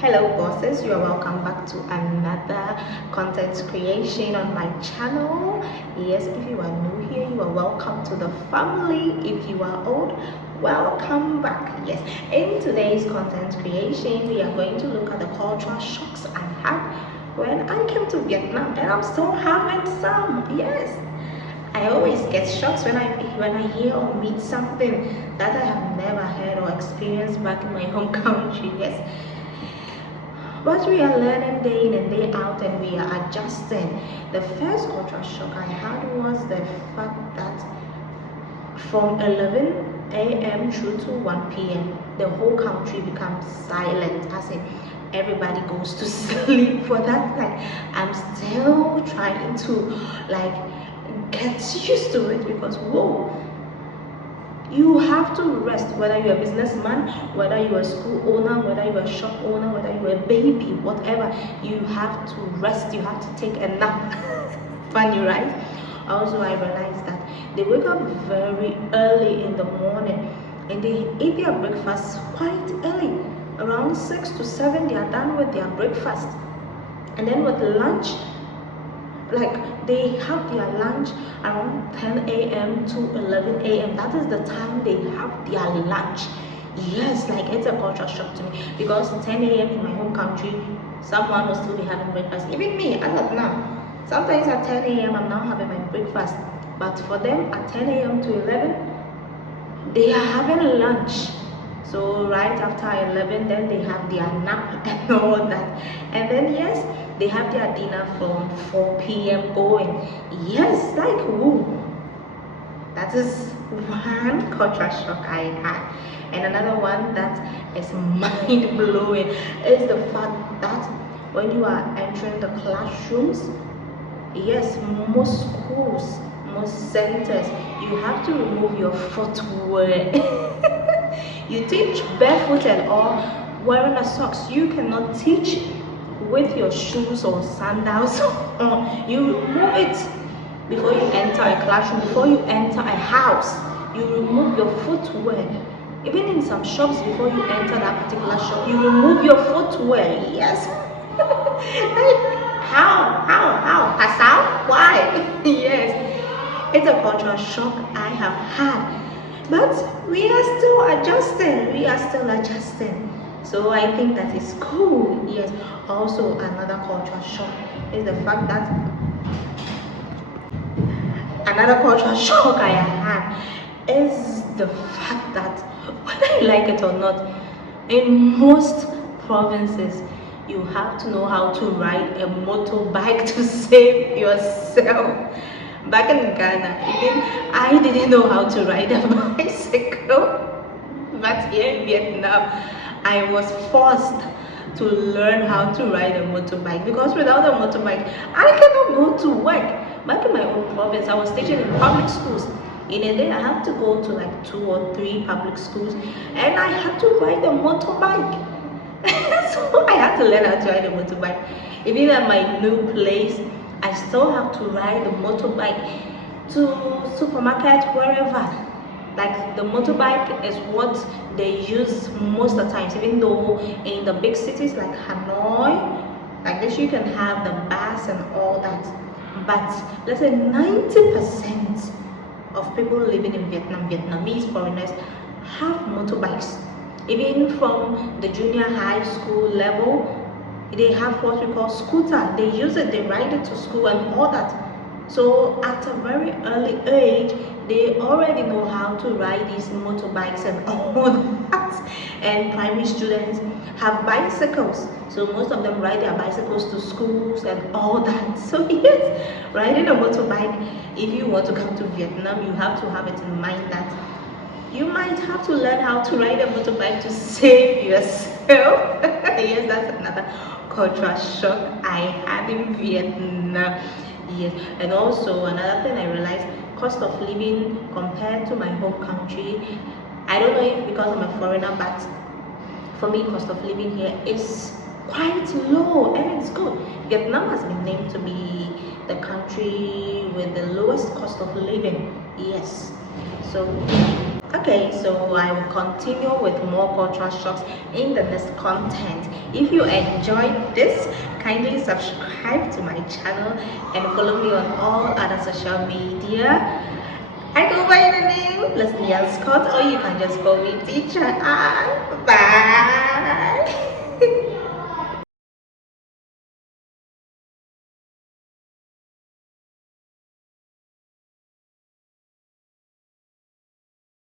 Hello bosses, you are welcome back to another content creation on my channel. Yes, if you are new here, you are welcome to the family. If you are old, welcome back. Yes, in today's content creation we are going to look at the cultural shocks I had when I came to Vietnam, and I'm still having some. Yes, I always get shocked when I hear or meet something that I have never heard or experienced back in my home country. Yes, but we are learning day in and day out, and we are adjusting. The first cultural shock I had was the fact that from 11 a.m. through to 1 p.m. the whole country becomes silent, as in everybody goes to sleep for that. Like, I'm still trying to like get used to it, because whoa, you have to rest, whether you're a businessman, whether you're a school owner, whether you're a shop owner, whether you're a baby, whatever. You have to rest, you have to take a nap. Funny, right? Also, I realized that they wake up very early in the morning and they eat their breakfast quite early. Around 6 to 7 they are done with their breakfast, and then with lunch, like, they have their lunch around 10 a.m. to 11 a.m. That is the time they have their lunch. Yes, like, it's a culture shock to me, because 10 a.m. in my home country, someone will still be having breakfast. Even me, as of now, sometimes at 10 a.m. I'm now having my breakfast, but for them at 10 a.m. to 11 they are having lunch. So right after 11, then they have their nap and all that, and then yes, they have their dinner from 4 p.m. going. Yes, like, woo, that is one culture shock I had. And another one that is mind-blowing is the fact that when you are entering the classrooms, yes, most schools, most centers, you have to remove your footwear. You teach barefooted or wearing a socks. You cannot teach with your shoes or sandals on. You remove it before you enter a classroom, before you enter a house. You remove your footwear. Even in some shops, before you enter that particular shop, you remove your footwear. Yes. Like, how? How? Why? Yes, it's a cultural shock I have had. But we are still adjusting. So I think that is cool. Yes. Also, another cultural shock is the fact that I had is the fact that, whether you like it or not, in most provinces you have to know how to ride a motorbike to save yourself. Back in Ghana, even I didn't know how to ride a bicycle, but here in Vietnam I was forced to learn how to ride a motorbike, because without a motorbike I cannot go to work. Back in my own province, I was teaching in public schools. In a day I had to go to like 2 or 3 public schools, and I had to ride a motorbike. So I had to learn how to ride a motorbike. Even at my new place, I still have to ride a motorbike to supermarket, wherever. Like, the motorbike is what they use most of the times, even though in the big cities like Hanoi, like this, you can have the bus and all that. But let's say 90% of people living in Vietnam, Vietnamese foreigners, have motorbikes. Even from the junior high school level, they have what we call scooter. They use it, they ride it to school and all that. So at a very early age, they already know how to ride these motorbikes and all that. And primary students have bicycles, so most of them ride their bicycles to schools and all that. So yes, riding a motorbike, if you want to come to Vietnam, you have to have it in mind that you might have to learn how to ride a motorbike to save yourself. Yes, that's another cultural shock I had in Vietnam. Yes, and also another thing I realized, cost of living compared to my home country. I don't know if because I'm a foreigner, but for me, cost of living here is quite low, and it's good. Vietnam has been named to be the country with the lowest cost of living. Yes, so Okay, so I will continue with more cultural shocks in the next content. If you enjoyed this, kindly subscribe to my channel and follow me on all other social media. I go by the name Leslie Scott, or you can just call me Teacher Ann. Bye.